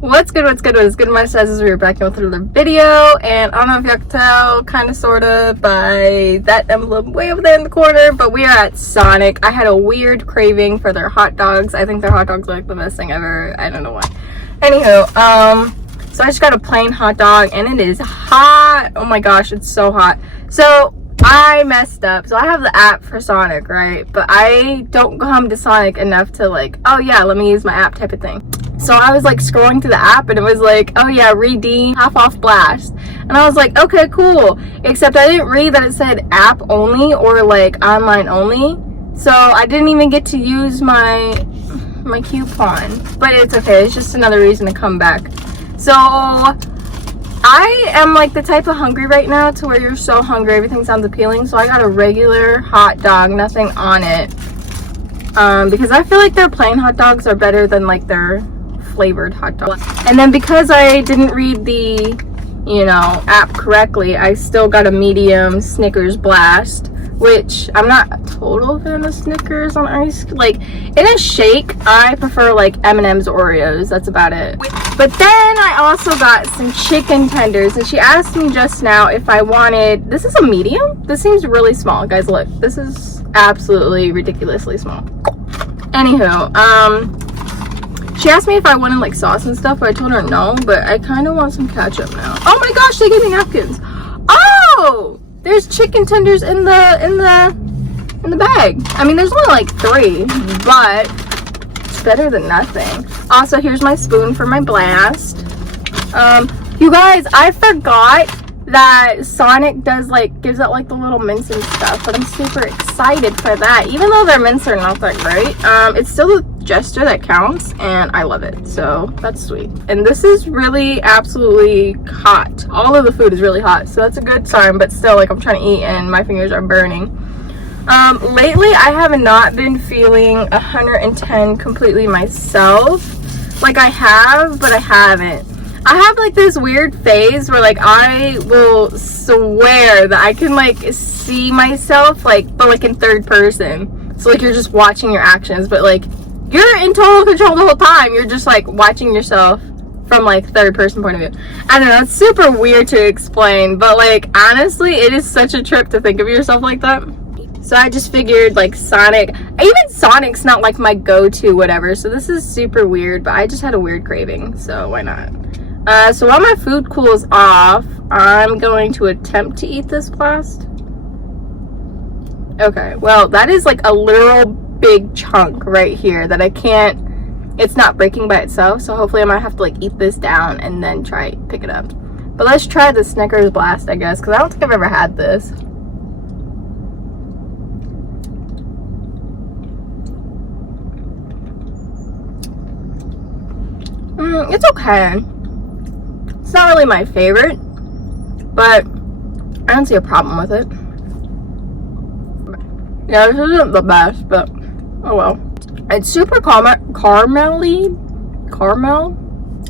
What's good, my sizes? We're back with another video, and I don't know if y'all can tell, kind of, sort of, by that emblem way over there in the corner, but we are at Sonic. I had a weird craving for their hot dogs. I think their hot dogs are like the best thing ever. I don't know why. Anywho, so I just got a plain hot dog, and it is hot. Oh my gosh, it's so hot. So I messed up. So I have the app for Sonic, right? But I don't come to Sonic enough to like, oh yeah, let me use my app type of thing. So I was like scrolling through the app and it was like, oh yeah, redeem half off blast. And I was like, okay, cool. Except I didn't read that it said app only or like online only. So I didn't even get to use my coupon. But it's okay. It's just another reason to come back. So I am like the type of hungry right now to where you're so hungry, everything sounds appealing. So I got a regular hot dog, nothing on it. Because I feel like their plain hot dogs are better than like their flavored hot dog. And then because I didn't read the, you know, app correctly, I still got a medium Snickers blast, which I'm not a total fan of Snickers on ice. Like in a shake, I prefer like M&M's, Oreos. That's about it. But then I also got some chicken tenders, and she asked me just now if I wanted. This is a medium. This seems really small, guys. Look, this is absolutely ridiculously small. Anywho, she asked me if I wanted like sauce and stuff, but I told her no, but I kind of want some ketchup now. Oh my gosh, they gave me napkins. Oh, there's chicken tenders in the bag. I mean, there's only like 3, but it's better than nothing. Also, here's my spoon for my blast. You guys, I forgot that Sonic does like gives out like the little mints and stuff, but I'm super excited for that. Even though their mints are not that great, it's still the gesture that counts, and I love it, so that's sweet. And this is really absolutely hot. All of the food is really hot, so that's a good sign, but still, like, I'm trying to eat and my fingers are burning. Lately I have not been feeling 110 completely myself. Like I have, but I haven't. I have like this weird phase where like I will swear that I can like see myself like, but like in third person. So like you're just watching your actions, but like you're in total control the whole time. You're just like watching yourself from like third person point of view. I don't know, it's super weird to explain, but like honestly it is such a trip to think of yourself like that. So I just figured like Sonic, even Sonic's not like my go-to whatever, so this is super weird, but I just had a weird craving, so why not? So while my food cools off, I'm going to attempt to eat this blast. Okay, well that is like a literal big chunk right here that I can't, it's not breaking by itself, so hopefully I might have to like eat this down and then try pick it up. But let's try the Snickers blast, I guess, because I don't think I've ever had this. It's okay. It's not really my favorite, but I don't see a problem with it. Yeah, this isn't the best, but oh well. It's super caramel.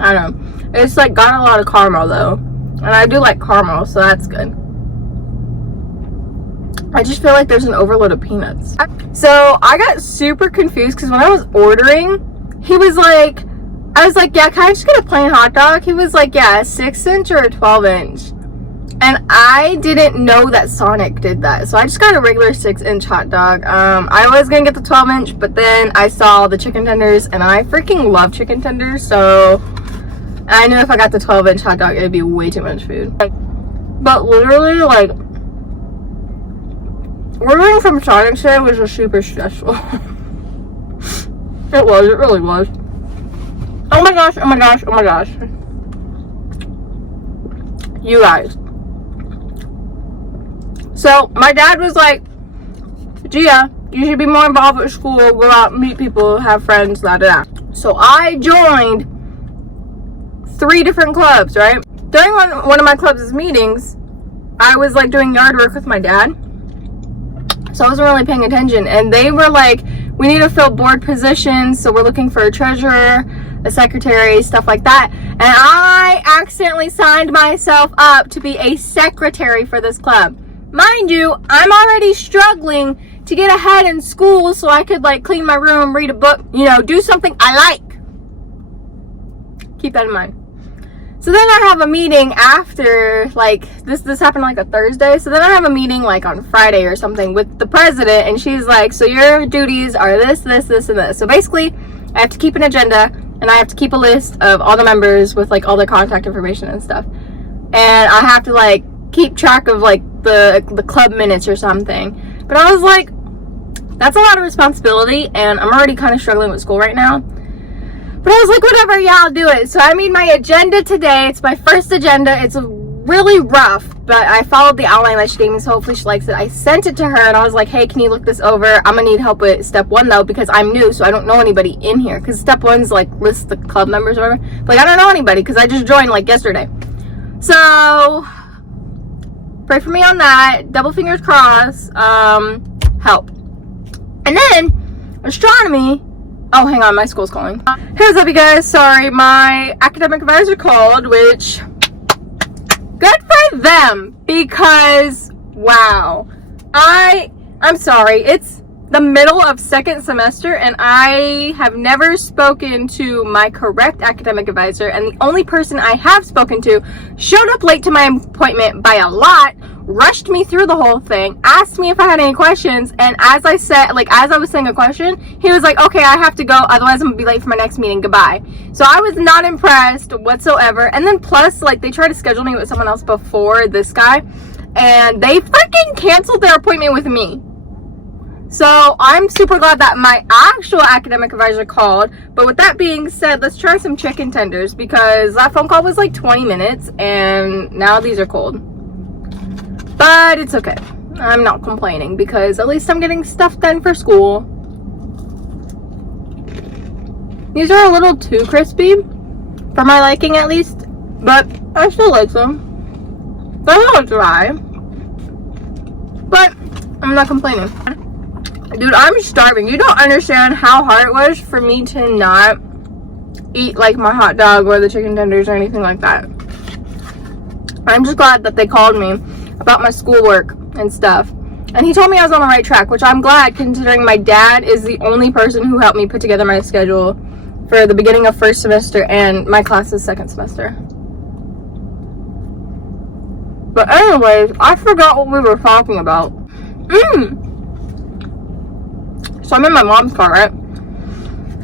I don't know. It's like got a lot of caramel though, and I do like caramel, so that's good. I just feel like there's an overload of peanuts. So I got super confused because when I was ordering, he was like, I was like, yeah, can I just get a plain hot dog? He was like, yeah, a 6-inch or a 12-inch. And I didn't know that Sonic did that. So I just got a regular 6-inch hot dog. I was going to get the 12-inch, but then I saw the chicken tenders, and I freaking love chicken tenders. So I knew if I got the 12-inch hot dog, it would be way too much food. But literally, like, ordering from Sonic today was just super stressful. It really was. Oh my gosh, oh my gosh, oh my gosh. You guys. So, my dad was like, Gia, you should be more involved with school, go out, meet people, have friends, da da da. So, I joined 3 different clubs, right? During one of my club's meetings, I was like doing yard work with my dad. So, I wasn't really paying attention. And they were like, we need to fill board positions, so we're looking for a treasurer, a secretary, stuff like that. And I accidentally signed myself up to be a secretary for this club. Mind you, I'm already struggling to get ahead in school so I could like clean my room, read a book, you know, do something I like. Keep that in mind. So then I have a meeting after, like, this happened like a Thursday. So then I have a meeting like on Friday or something with the president, and she's like, so your duties are this, this, this, and this. So basically, I have to keep an agenda, and I have to keep a list of all the members with like all their contact information and stuff. And I have to like keep track of like the club minutes or something. But I was like, that's a lot of responsibility, and I'm already kind of struggling with school right now. But I was like, whatever, yeah, I'll do it. So I made my agenda today. It's my first agenda. It's really rough, but I followed the outline that she gave me, so hopefully she likes it. I sent it to her, and I was like, hey, can you look this over? I'm gonna need help with step 1 though, because I'm new, so I don't know anybody in here. Because step 1's like list the club members or whatever. But like, I don't know anybody because I just joined like yesterday. So pray for me on that. Double fingers crossed. Help. And then astronomy. Oh, hang on, my school's calling. Hey, what's up, you guys? Sorry, my academic advisor called, which, good for them, because, wow. I'm sorry, it's the middle of second semester, and I have never spoken to my correct academic advisor, and the only person I have spoken to showed up late to my appointment by a lot, rushed me through the whole thing, asked me if I had any questions, and as I said, like, as I was saying a question, he was like, okay, I have to go, otherwise I'm gonna be late for my next meeting, goodbye. So I was not impressed whatsoever, and then plus, like, they tried to schedule me with someone else before this guy, and they freaking canceled their appointment with me. So I'm super glad that my actual academic advisor called. But with that being said, let's try some chicken tenders, because that phone call was like 20 minutes and now these are cold. But it's okay. I'm not complaining because at least I'm getting stuff done for school. These are a little too crispy for my liking, at least, but I still like them. They're a little dry, but I'm not complaining. Dude, I'm starving. You don't understand how hard it was for me to not eat like my hot dog or the chicken tenders or anything like that. I'm just glad that they called me about my schoolwork and stuff, and he told me I was on the right track, which I'm glad, considering my dad is the only person who helped me put together my schedule for the beginning of first semester and my classes second semester. But anyways, I forgot what we were talking about. So I'm in my mom's car, right?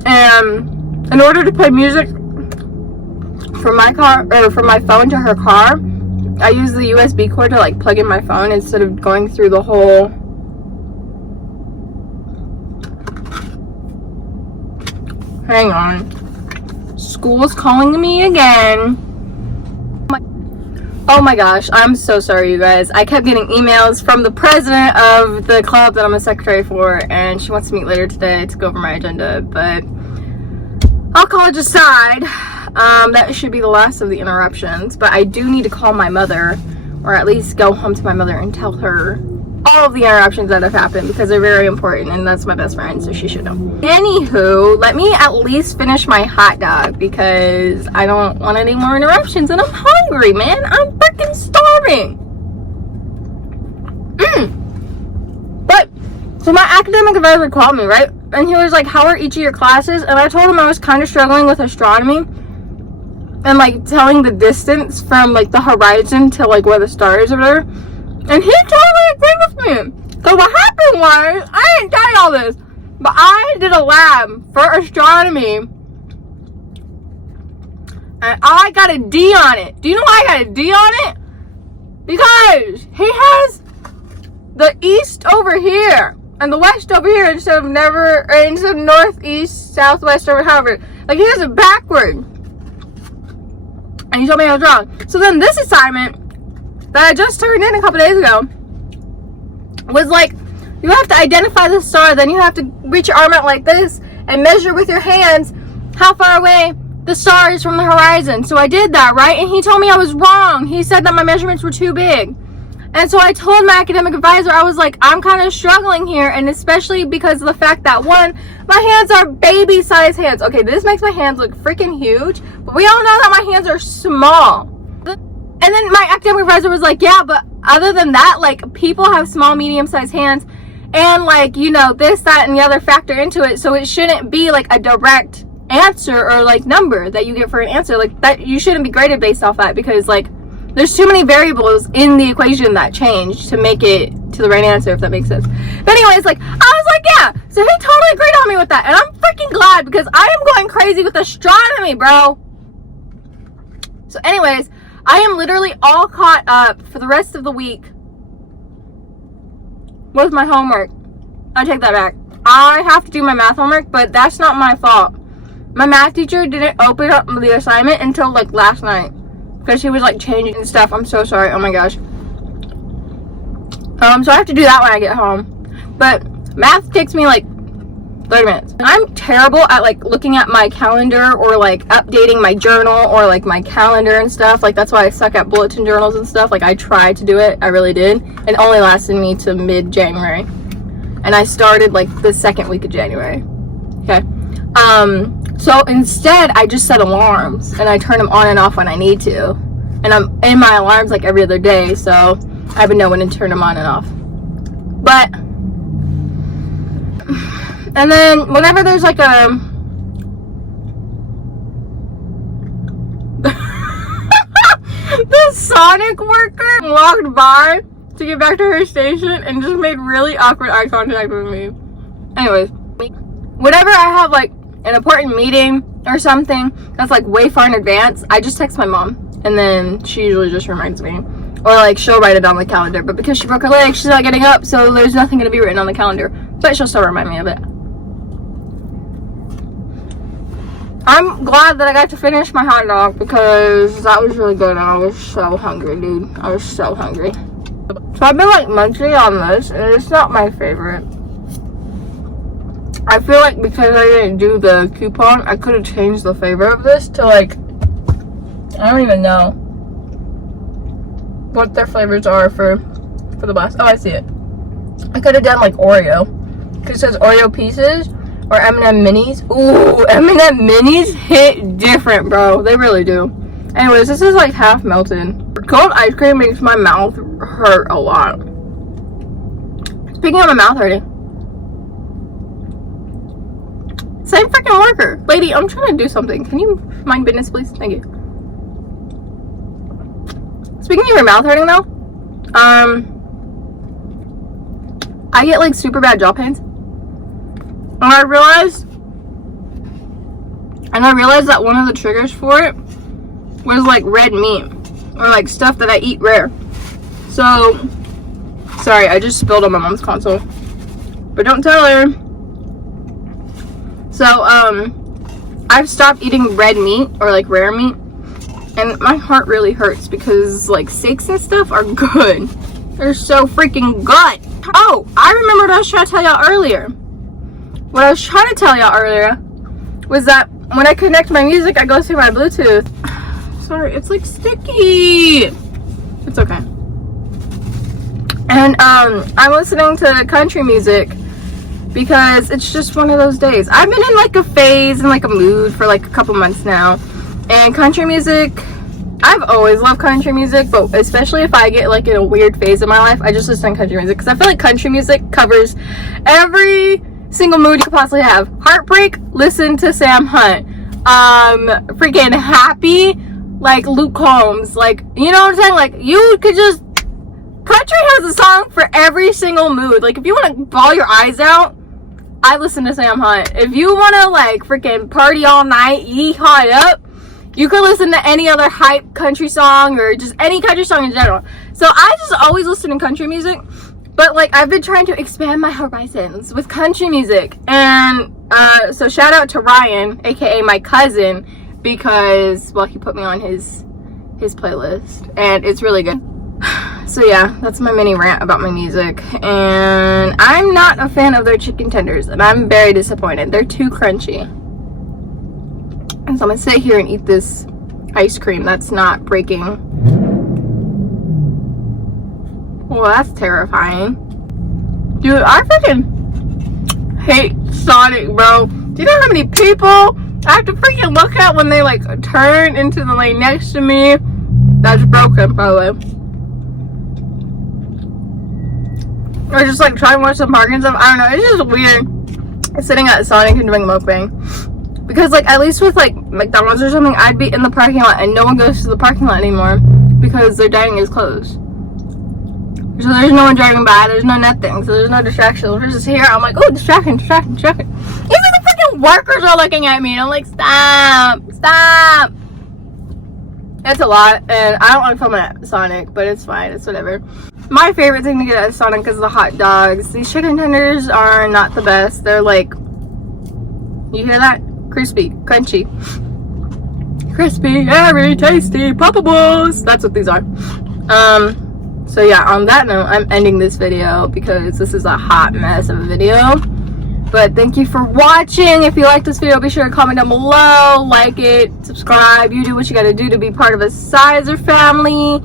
And in order to play music from my car, or from my phone to her car, I use the USB cord to like plug in my phone instead of going through the whole hang on. School's calling me again. Oh my gosh, I'm so sorry, you guys. I kept getting emails from the president of the club that I'm a secretary for, and she wants to meet later today to go over my agenda, but all college aside, that should be the last of the interruptions. But I do need to call my mother, or at least go home to my mother and tell her all of the interruptions that have happened, because they're very important, and that's my best friend, so she should know. Anywho, let me at least finish my hot dog, because I don't want any more interruptions, and I'm hungry, man. I'm freaking starving. But so my academic advisor called me, right? And he was like, how are each of your classes? And I told him I was kind of struggling with astronomy and like telling the distance from like the horizon to like where the stars are there. And he totally agreed with me. So what happened was, I didn't tell you all this, but I did a lab for astronomy, and I got a D on it. Do you know why I got a D on it? Because he has the east over here and the west over here instead of northeast, southwest, or however. Like, he has it backward. And he told me I was wrong. So then this assignment that I just turned in a couple days ago was like, you have to identify the star, then you have to reach your arm out like this and measure with your hands how far away the star is from the horizon. So I did that, right? And he told me I was wrong. He said that my measurements were too big. And so I told my academic advisor, I was like, I'm kind of struggling here, and especially because of the fact that, one, my hands are baby size hands. Okay, this makes my hands look freaking huge, but we all know that my hands are small. And then my academic advisor was like, yeah, but other than that, like, people have small, medium-sized hands, and, like, you know, this, that, and the other factor into it, so it shouldn't be, like, a direct answer or like number that you get for an answer. Like that, you shouldn't be graded based off that, because like there's too many variables in the equation that change to make it to the right answer, if that makes sense. But anyways, like, I was like, yeah. So he totally agreed on me with that. And I'm freaking glad, because I am going crazy with astronomy, bro. So anyways, I am literally all caught up for the rest of the week with my homework. I take that back. I have to do my math homework, but that's not my fault. My math teacher didn't open up the assignment until like last night, because she was like changing and stuff. I'm so sorry. Oh my gosh. So I have to do that when I get home. But math takes me like 30 minutes. I'm terrible at like looking at my calendar or like updating my journal or like my calendar and stuff. Like that's why I suck at bulletin journals and stuff. Like I tried to do it. I really did. It only lasted me to mid-January. And I started like the second week of January. Okay. So instead I just set alarms and I turn them on and off when I need to. And I'm in my alarms like every other day, so I would know when to turn them on and off. But and then whenever there's like a the Sonic worker walked by to get back to her station and just made really awkward eye contact with me. Anyways, whenever I have like an important meeting or something that's like way far in advance, I just text my mom, and then she usually just reminds me, or like she'll write it on the calendar. But because she broke her leg, she's not getting up, so there's nothing going to be written on the calendar, but she'll still remind me of it. I'm glad that I got to finish my hot dog, because that was really good and I was so hungry, dude. I was so hungry. So I've been like munching on this, and it's not my favorite. I feel like because I didn't do the coupon, I could have changed the flavor of this to like, I don't even know what their flavors are for the blast. Oh, I see it. I could have done like Oreo, because it says Oreo Pieces or M&M Minis. Ooh, M&M Minis hit different, bro. They really do. Anyways, this is like half melted. Cold ice cream makes my mouth hurt a lot. Speaking of my mouth hurting, same freaking worker. Lady, I'm trying to do something. Can you mind business, please? Thank you. Speaking of your mouth hurting though, I get like super bad jaw pains. And I realized that one of the triggers for it was like red meat, or like stuff that I eat rare. So, sorry, I just spilled on my mom's console, but don't tell her. So, I've stopped eating red meat or like rare meat, and my heart really hurts, because like steaks and stuff are good. They're so freaking good. Oh, I remember what I was trying to tell y'all earlier. What I was trying to tell y'all earlier was that when I connect my music, I go through my Bluetooth. Sorry, it's like sticky. It's okay. And I'm listening to country music, because it's just one of those days. I've been in like a phase and like a mood for like a couple months now, and country music, I've always loved country music, but especially if I get like in a weird phase of my life, I just listen to country music, because I feel like country music covers every single mood you could possibly have. Heartbreak, listen to Sam Hunt. Freaking happy, like Luke Combs. Like, you know what I'm saying? Like, you could just, country has a song for every single mood. Like, if you want to bawl your eyes out, I listen to Sam Hunt. If you want to like freaking party all night, yeehaw it up, you could listen to any other hype country song, or just any country song in general. So I just always listen to country music, but like I've been trying to expand my horizons with country music. And so shout out to Ryan, aka my cousin, because well, he put me on his playlist and it's really good. So yeah, that's my mini rant about my music, and I'm not a fan of their chicken tenders, and I'm very disappointed. They're too crunchy. And so I'm gonna sit here and eat this ice cream that's not breaking. Well, that's terrifying. Dude, I freaking hate Sonic, bro. Do you know how many people I have to freaking look at when they like turn into the lane next to me? That's broken, by the way. Or just like trying to watch some parking stuff. I don't know. It's just weird sitting at Sonic and doing MUKBANG. Because like at least with like McDonald's or something, I'd be in the parking lot and no one goes to the parking lot anymore because their dining is closed. So there's no one driving by, there's no nothing, so there's no distraction. We're just here, I'm like, oh, distraction. Even the freaking workers are looking at me and I'm like, stop. That's a lot, and I don't want to film at Sonic, but it's fine, it's whatever. My favorite thing to get at Sonic is the hot dogs. These chicken tenders are not the best. They're like, you hear that? Crispy, crunchy, crispy, airy, tasty, poppables. That's what these are. So yeah, on that note, I'm ending this video because this is a hot mess of a video. But thank you for watching. If you like this video, be sure to comment down below, like it, subscribe. You do what you gotta do to be part of a Sizer family.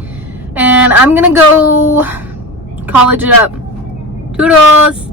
And I'm gonna go college it up. Toodles!